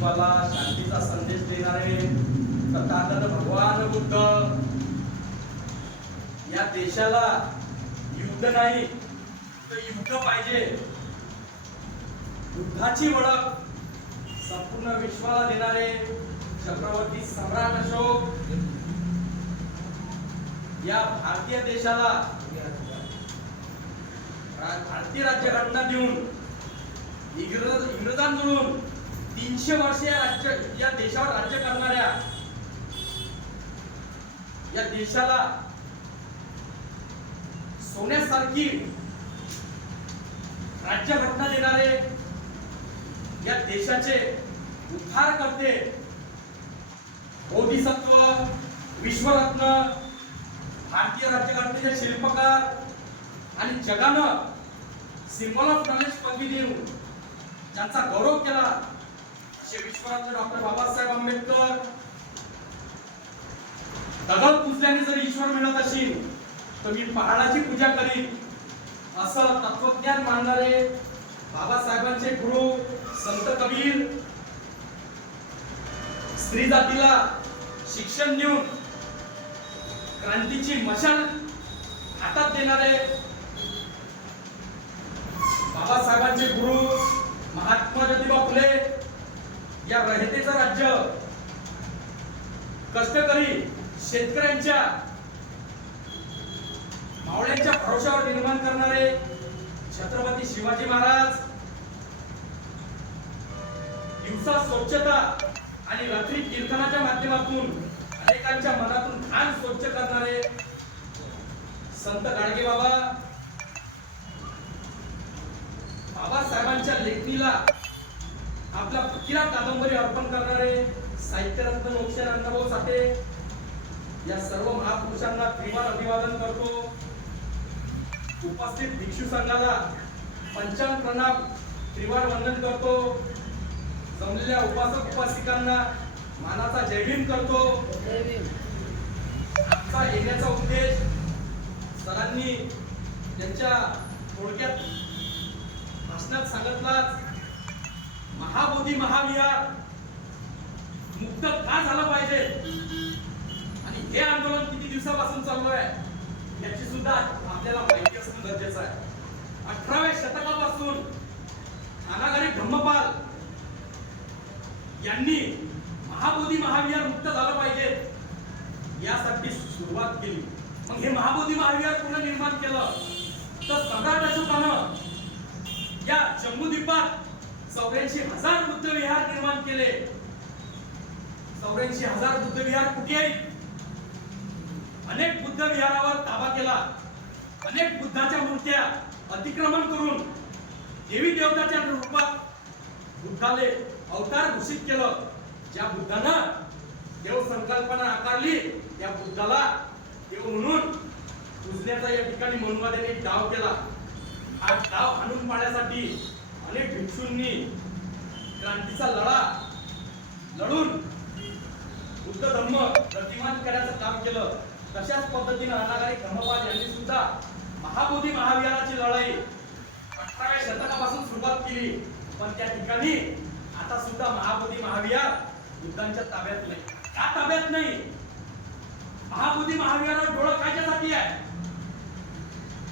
विश्वाला शांतीचा संदेश देणारे तथागत भगवान बुद्ध या देशाला युद्ध नाही तर युद्ध पाहिजे. बुद्धाची ओळख संपूर्ण विश्वाला देणारे चक्रवर्ती सम्राट अशोक या भारतीय देशाला भारतीय राज्यघटना देऊन इंग्रज इंग्रजांकडून तीनशे वर्ष या राज्य या देशावर राज्य करणाऱ्या या देशाला सोन्यासारखी राज्यघटना देणारे या देशाचे उद्धार करते बोधिसत्व विश्वरत्न भारतीय राज्यघटनेचे शिल्पकार आणि जगानं सिम्बॉल ऑफ नॉलेज पदवी देऊन ज्यांचा गौरव केला. विश्वरत्न डॉक्टर बाबासाहेब आंबेडकर. दगड पुजल्याने जर ईश्वर मिळत असेल तर मी पहाडाची पूजा करीन असं तत्वज्ञान मानणारे बाबासाहेबांचे गुरु संत कबीर स्त्री जातीला शिक्षण देऊन क्रांतीची मशाल हातात देणारे बाबासाहेबांचे गुरु महात्मा ज्योतिबा फुले या रयतेचं राज्य. कष्टकरी शेतकऱ्यांच्या मावळ्यांच्या भरोशावर निर्माण करणारे छत्रपती शिवाजी महाराज. दिवसा स्वच्छता आणि रात्री कीर्तनाच्या माध्यमातून अनेकांच्या मनातून घाण स्वच्छ करणारे संत गाडगे बाबा बाबासाहेबांच्या लेखणीला आपल्या कादंबरी अर्पण करणारे साहित्यरत्न मोक्षे अण्णाभाऊ साठे या सर्व महापुरुषांना त्रिवार अभिवादन करतो. उपस्थित भिक्षू संघाला पंचांग प्रणाम त्रिवार वंदन करतो. जमलेल्या उपासक उपासिकांना मानाचा जयभीम करतो. आमचा येण्याचा उद्देश सरांनी त्यांच्या थोडक्यात भाषणात सांगितलाच महाबोधी महाविहार मुक्त का झालं पाहिजे आणि हे आंदोलन किती दिवसापासून चालू आहे. याची सुद्धा आपल्याला माहिती असणं गरजेचं आहे. अठराव्या शतकापासून अनागारी ब्रह्मपाल यांनी महाबोधी महाविहार मुक्त झालं पाहिजे यासाठी सुरुवात केली. मग हे महाबोधी महाविहार पुन्हा निर्माण केलं. तर सम्राट अशोकानं या जम्मूद्वीपात चौऱ्याऐंशी हजार बुद्ध विहार निर्माण केले. चौऱ्याऐंशी हजार बुद्ध विहार कुठे आहेत? अनेक बुद्ध विहारावर ताबा केला. अनेक बुद्धाच्या मूर्त्या अतिक्रमण करून देवी देवताच्या रूपात बुद्धाले अवतार घोषित केलं. ज्या बुद्धानं देव संकल्पना आकारली त्या बुद्धाला देव म्हणून पूजण्याचा या ठिकाणी मनुवाद्याने डाव केला. हा डाव हाणून पाडण्यासाठी अनेक भिक्षूंनी क्रांतीचा लढा लढून बुद्ध धर्म प्रतिमान करण्याचं काम केलं. तशाच पद्धतीने अनागारी धर्मपाल यांनी सुद्धा महाबोधी महाविहाराची लढाई अठराव्या शतकापासून सुरुवात केली. पण त्या ठिकाणी आता सुद्धा महाबोधी महाविहार बुद्धांच्या ताब्यात नाही. का ताब्यात नाही? महाबोधी महाविहारात डोळं कायच्यासाठी आहे?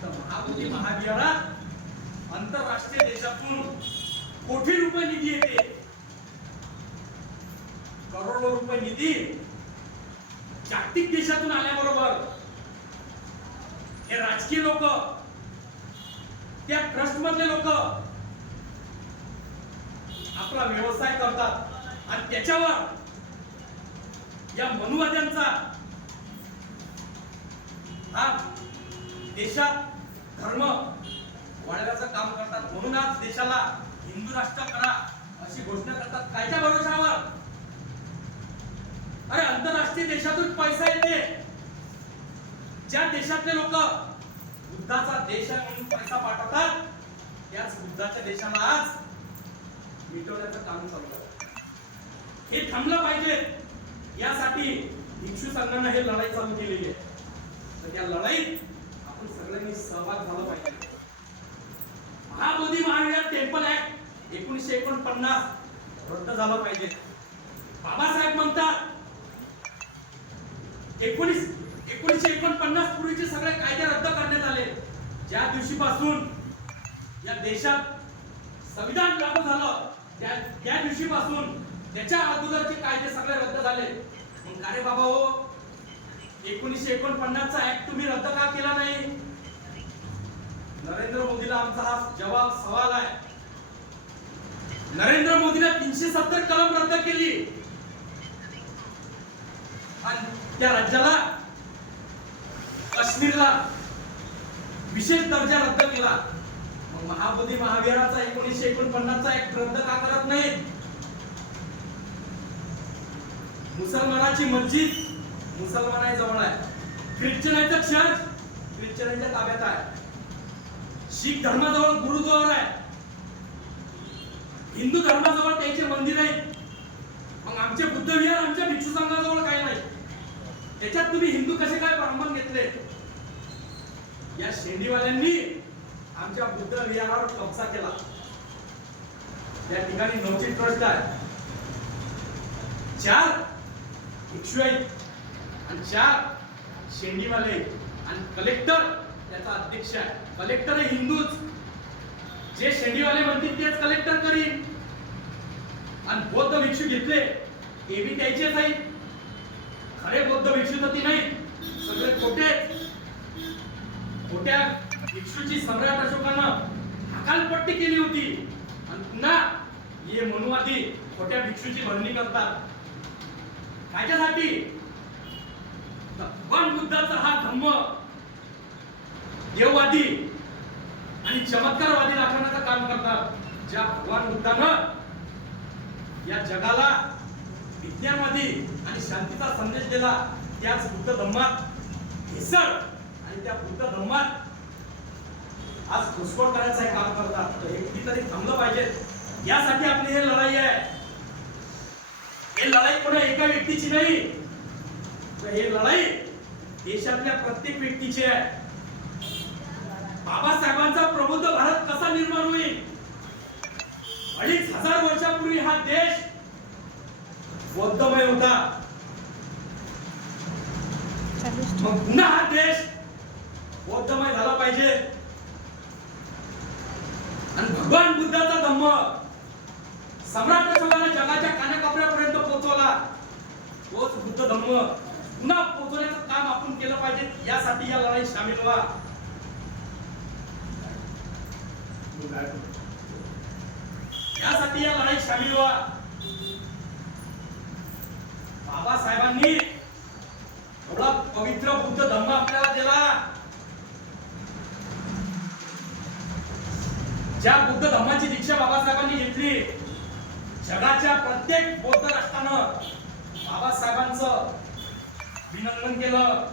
तर महाबोधी महाविहारात आंतरराष्ट्रीय देशातून कोटी रुपये निधी येते. करोडो रुपये निधी जागतिक देशातून आल्याबरोबर हे राजकीय लोक त्या ट्रस्ट मधले लोक आपला व्यवसाय करतात. आणि त्याच्यावर या मनुवाद्यांचा हा देशात धर्म वाढवायचं काम करतात. म्हणून आज देशाला हिंदू राष्ट्र करा अशी घोषणा करतात. कायच्या भरोशावर अरे आंतरराष्ट्रीय देशातून पैसा येते. ज्या देशातले लोक बुद्धाचा देश आहे म्हणून पैसा पाठवतात त्याच बुद्धाच्या देशाला आज मिटवण्याचं काम चालू आहे. हे थांबलं पाहिजे. यासाठी भिक्षू संघानं हे लढाई चालू केलेली आहे. तर या लढाईत आपण सगळ्यांनी सहभाग झाला पाहिजे. महाबोधी महाविहार टेम्पल ऍक्ट एकोणीसशे एकोणपन्नास रद्द झालं पाहिजे. बाबासाहेब म्हणतात एकोणीस एकोणीसशे एकोणपन्नास पूर्वीचे सगळे कायदे रद्द करण्यात आले. ज्या दिवशीपासून या देशात संविधान लागू झालं त्या त्या दिवशीपासून त्याच्या अगोदरचे कायदे सगळे रद्द झाले. मग अरे बाबा हो? एकोणीसशे एकोणपन्नासचा ऍक्ट तुम्ही रद्द का केला नाही? नरेंद्र मोदीला आमचा हा जवाब सवाल आहे. नरेंद्र मोदीने तीनशे सत्तर कलम रद्द केली. आणि त्या राज्याला काश्मीरला विशेष दर्जा रद्द केला. मग महाबोधी महावीराचा एकोणीसशे एकोणपन्नासचा एक रद्द का करत नाही मुसलमानाची मस्जिद मुसलमानाजवळ आहे. ख्रिश्चनाचं चर्च ख्रिश्चनाच्या ताब्यात आहे. शीख धर्माजवळ गुरुद्वारा आहे. हिंदू धर्माजवळ त्यांचे मंदिर आहे मग आमचे बुद्धविहार आमच्या भिक्षू संघाजवळ काही नाही. त्याच्यात तुम्ही हिंदू कसे काय ब्राह्मण घेतले? या शेंडीवाल्यांनी आमच्या बुद्ध विहारावर कब्जा केला. या ठिकाणी नवची ट्रस्ट आहे. चार भिक्षू आहेत आणि चार शेंडीवाले आणि कलेक्टर त्याचा अध्यक्ष आहे. कलेक्टर हे हिंदूच. जे शेंडीवाले म्हणतील तेच कलेक्टर करीन. आणि बौद्ध भिक्षू घेतले. ते बी त्याचेच आहेत. खरे बौद्ध भिक्षू तर ती नाही. सगळे खोटे. खोट्या भिक्षूची सम्राट अशोकानं हकालपट्टी केली होती. आणि पुन्हा हे मनुवादी खोट्या भिक्षूची भरणी करतात. कायच्यासाठी? भगवान बुद्धाचा हा धम्म देववादी आणि चमत्कारवादी दाखवण्याचं काम करतात. ज्या भगवान बुद्धानं या जगाला विज्ञानवादी आणि शांतीचा संदेश दिला. त्याच बुद्ध धम्मात भेसळ आणि त्या बुद्ध धम्मात आज घुसखोर करायचं हे काम करतात. तर हे कुठेतरी थांबलं पाहिजे. यासाठी आपली हे लढाई आहे. हे लढाई कोणा एका व्यक्तीची नाही. तर हे लढाई देशातल्या प्रत्येक व्यक्तीची आहे. बाबासाहेबांचा प्रबुद्ध भारत कसा निर्माण होईल? अडीच हजार वर्षापूर्वी हा देश बौद्धमय होता. मग पुन्हा हा देश बौद्धमय झाला पाहिजे. आणि भगवान बुद्धाचा धम्म सम्राट अशोकाने जगाच्या कानाकोपऱ्यापर्यंत पोहोचवला. तोच बुद्ध धम्म पुन्हा पोहोचवण्याचं काम आपण केलं पाहिजे यासाठी या लढाईत सामील व्हा. यासाठी या लढाईत सामील व्हा. बाबासाहेबांनी एवढा पवित्र बुद्ध धम्म आपल्याला दिला. ज्या बुद्ध धम्माची दीक्षा बाबासाहेबांनी घेतली जगाच्या प्रत्येक बौद्ध राष्ट्रानं बाबासाहेबांचं अभिनंदन केलं.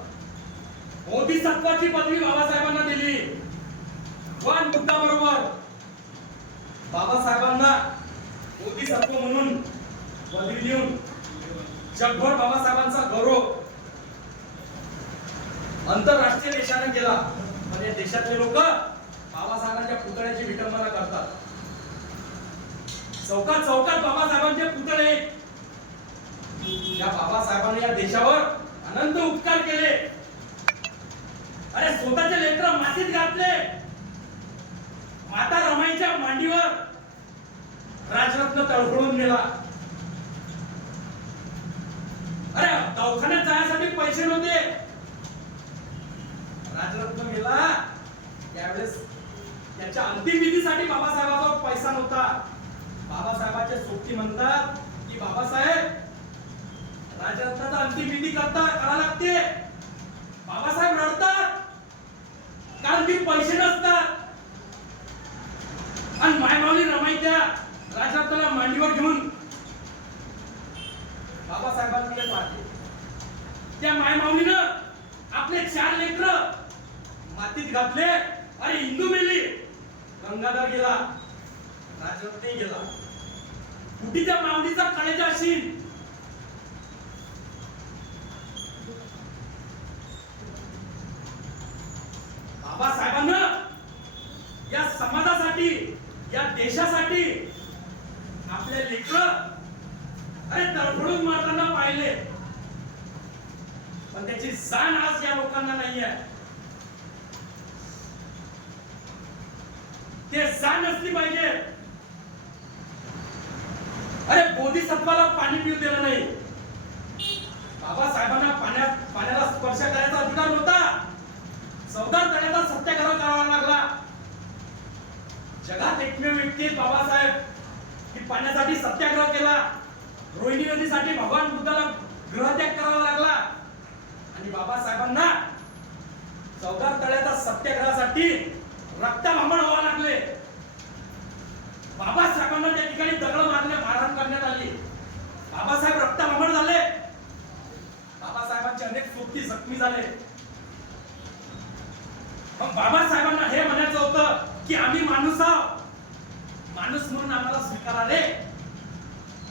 बोधिसत्वाची पदवी बाबासाहेबांना दिली. भगवान बुद्धाबरोबर बाबासाहेबांना बोधिसत्व म्हणून पदवी देऊन जगभर बाबासाहेबांचा गौरव आंतरराष्ट्रीय देशाने केला. म्हणजे देशातले लोक बाबासाहेबांच्या पुतळ्याची विटंबना करतात. चौकात चौकात बाबासाहेबांचे पुतळे. या बाबासाहेबांनी या देशावर अनंत उपकार केले. अरे स्वतःचे लेकर मातीत घातले. माता रमाईच्या मांडीवर राजरत्न तळफळून नेला. अरे दवाखान्यात जाण्यासाठी पैसे नव्हते. राजरत्न मेला त्यावेळेस त्याच्या अंतिम विधीसाठी बाबासाहेबांवर पैसा नव्हता. बाबासाहेबांच्या सोबती म्हणतात की बाबासाहेब राजरत्नाचा अंतिम विधी करता करा लागते. बाबासाहेब रडतात. कारण की पैसे नसतात आणि मायमावली रमाई त्या राजरत्नाला मांडीवर घेऊन बाबासाहेबांकडे पाहते त्या मायमावलीनं आपले चार लेकर मातीत घातले अरे हिंदू मेली गंगाधर गेला राजरत्नही गेला कुटीच्या मावलीचा कळेचा असेल बाबासाहेबांना या समाजासाठी या देशासाठी आपले लेकर अरे तडफडून मारताना पाहिले. पण त्याची जाण आज या लोकांना नाही आहे ते जाण असली पाहिजे. अरे बोधिसत्वाला पाणी पिऊ दिलं नाही. बाबासाहेबांना पाण्यात पाण्याला स्पर्श करायचा अधिकार होता चौदार तळ्याचा सत्याग्रह करावा लागला जगात एकमेव व्यक्ती बाबासाहेब की पाण्यासाठी सत्याग्रह केला. रोहिणी नदीसाठी भगवान बुद्धाला ग्रहत्याग करावा लागला. आणि बाबासाहेबांना चौदार तळ्याच्या सत्याग्रहासाठी रक्तभांबण व्हावं लागले. बाबासाहेबांना त्या ठिकाणी दगड मारणे मारहाण करण्यात आली. बाबासाहेब रक्तभांबण झाले. बाबासाहेबांचे अनेक सोबती जखमी झाले. मग बाबासाहेबांना हे म्हणायचं होतं की आम्ही माणूस आहोत. माणूस म्हणून आम्हाला स्वीकारावे.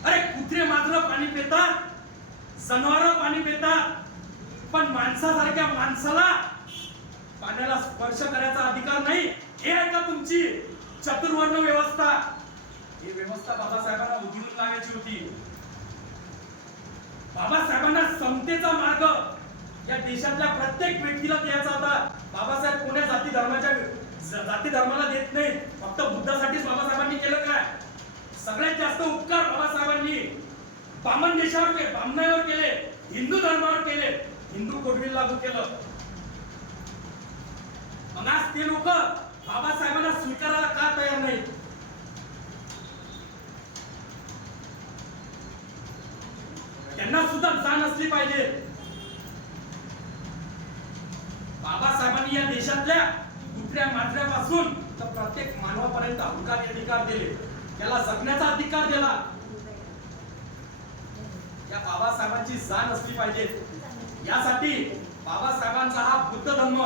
अरे कुत्रे मात्र पाणी पितात जनावर पाणी पितात पण माणसासारख्या माणसाला पाण्याला स्पर्श करायचा अधिकार नाही. हे आहे का तुमची चतुर्वर्ण व्यवस्था. ही व्यवस्था बाबासाहेबांना उधळून लावायची होती. बाबासाहेबांना समतेचा मार्ग या देशातल्या प्रत्येक व्यक्तीला द्यायचा होता. बाबासाहेब कोण्या जाती धर्माच्या जाती धर्माला देत नाही फक्त बुद्धासाठीच बाबासाहेबांनी केलं काय? सगळ्यात जास्त उपकार बाबासाहेबांनी बामन देशावर केले बामणावर केले हिंदू धर्मावर केले हिंदू कोडवी लागू केलं. मग आज ते लोक बाबासाहेबांना स्वीकारायला का तयार नाही त्यांना सुद्धा जाण असली पाहिजे. बाबासाहेबांनी या देशातल्या कुत्र्या मांजऱ्यापासून तर प्रत्येक मानवापर्यंत हक्काने अधिकार दिले. त्याला जगण्याचा अधिकार दिला. या बाबासाहेबांची जाण असली पाहिजे. यासाठी बाबासाहेबांचा हा बुद्ध धर्म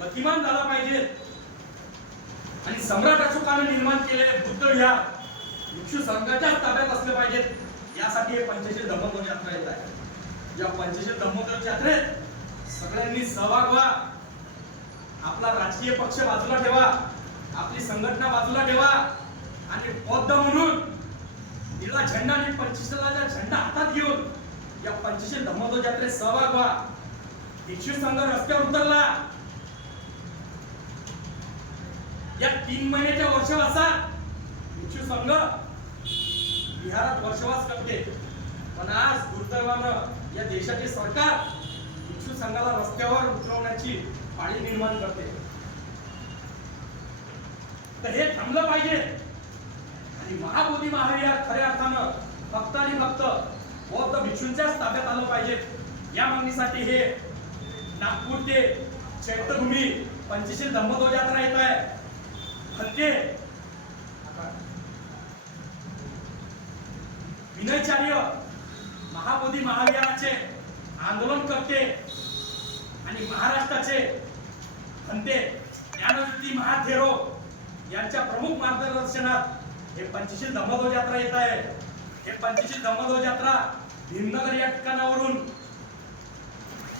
गतिमान झाला पाहिजे. आणि सम्राट अशोकाने निर्माण केलेले बुद्ध विहार भिक्षू संघाच्या ताब्यात असले पाहिजेत. यासाठी हे पंचशील धम्मध्वज यात्रा येत आहे. या पंचशील धम्मध्वज यात्रेत सगळ्यांनी सहभाग व्हा. आपला राजकीय पक्ष बाजूला ठेवा. आपली संघटना बाजूला ठेवा. आणि बौद्ध म्हणून तिला झेंडा आणि पंचशीलाचा झेंडा हातात घेऊन या पंचशील धम्मध्वज यात्रेत सहभाग व्हा. भिक्षू संघ रस्त्यावर उतरला. या तीन महिन्याच्या वर्षवासात भिक्षू संघ बिहारात वर्षवास करते. पण आज दुर्दैवानं या देशाचे सरकार भिक्षू संघाला रस्त्यावर उतरवण्याची पाळी निर्माण करते. तर हे थांबलं पाहिजे. आणि महाबोधी महाविहार खऱ्या अर्थानं फक्त आणि फक्त बौद्ध भिक्षूंच्याच ताब्यात आलं पाहिजे. या मागणीसाठी हे नागपूर ते चैत्यभूमी पंचशील धम्मध्वज यात्रा येत आहे. खत्ते विनयचार्य महाबोधी महाविहाराचे आंदोलन करते आणि महाराष्ट्राचे संते ज्ञानज्योती महाथेरो यांच्या प्रमुख मार्गदर्शनात हे पंचशील धम्मधो यात्रा येत आहे. हे पंचशील धम्मधो यात्रा भीमनगर या ठिकाणावरून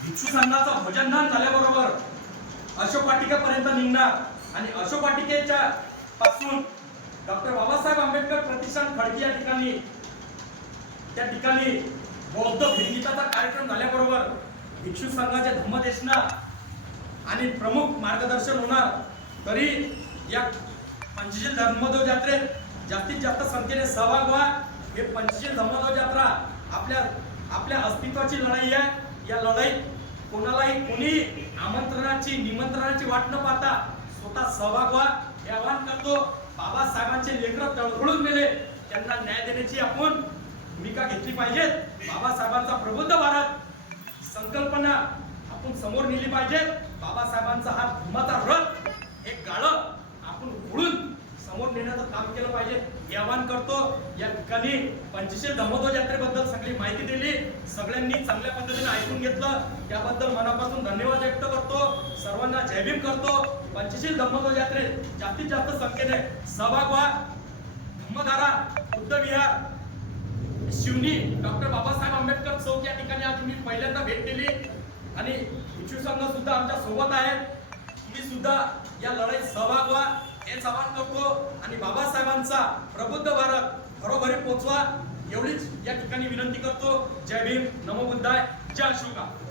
भिक्षू संघाचा भजनदान झाल्याबरोबर अशोक वाटिकेपर्यंत निघणार आणि अशोक वाटिकेच्या पासून डॉक्टर बाबासाहेब आंबेडकर प्रतिष्ठान खडकी या ठिकाणी त्या ठिकाणी बौद्ध भिंगीताचा कार्यक्रम झाल्याबरोबर भिक्षू संघाच्या धम्मदेशना आणि प्रमुख मार्गदर्शन होणार. तरी या पंचशील धर्मध्वज यात्रेत जास्तीत जास्त संख्येने सहभाग व्हा. हे पंचशील धर्मध्वज यात्रा आपल्या आपल्या अस्तित्वाची लढाई आहे. या लढाईत कोणालाही कोणी आमंत्रणाची निमंत्रणाची वाट न पाहता स्वतः सहभाग व्हा. हे आवाहन करतो बाबासाहेबांचे लेकर तळफळून मेले. त्यांना न्याय देण्याची आपण भूमिका घेतली पाहिजे. बाबासाहेबांचा प्रबुद्ध भारत संकल्पना आपण समोर नेली पाहिजे. बाबासाहेबांचा हा धर्माचा रथ एक गाळं आपण उघडून समोर नेण्याचं काम केलं पाहिजे. हे आवाहन करतो या ठिकाणी पंचशील धम्मध्वज यात्रेबद्दल सगळी माहिती दिली. सगळ्यांनी चांगल्या पद्धतीने ऐकून घेतलं. त्याबद्दल मनापासून धन्यवाद व्यक्त करतो. सर्वांना जयभीम करतो. पंचशील धम्मध्वज यात्रेत जास्तीत जास्त संख्येने सहभाग व्हा. धम्मधारा बुद्ध विहार शिवनी डॉक्टर बाबासाहेब आंबेडकर चौक या ठिकाणी आज मी पहिल्यांदा भेट दिली. आणि भिक्षू संघ सुद्धा आमच्यासोबत आहे तुम्ही सुद्धा या लढाईत सहभाग व्हा. हेच आवाहन करतो आणि बाबासाहेबांचा प्रबुद्ध भारत घरोघरी पोहोचवा एवढीच या ठिकाणी विनंती करतो. जय भीम. नमो बुद्धाय. जय अशोका.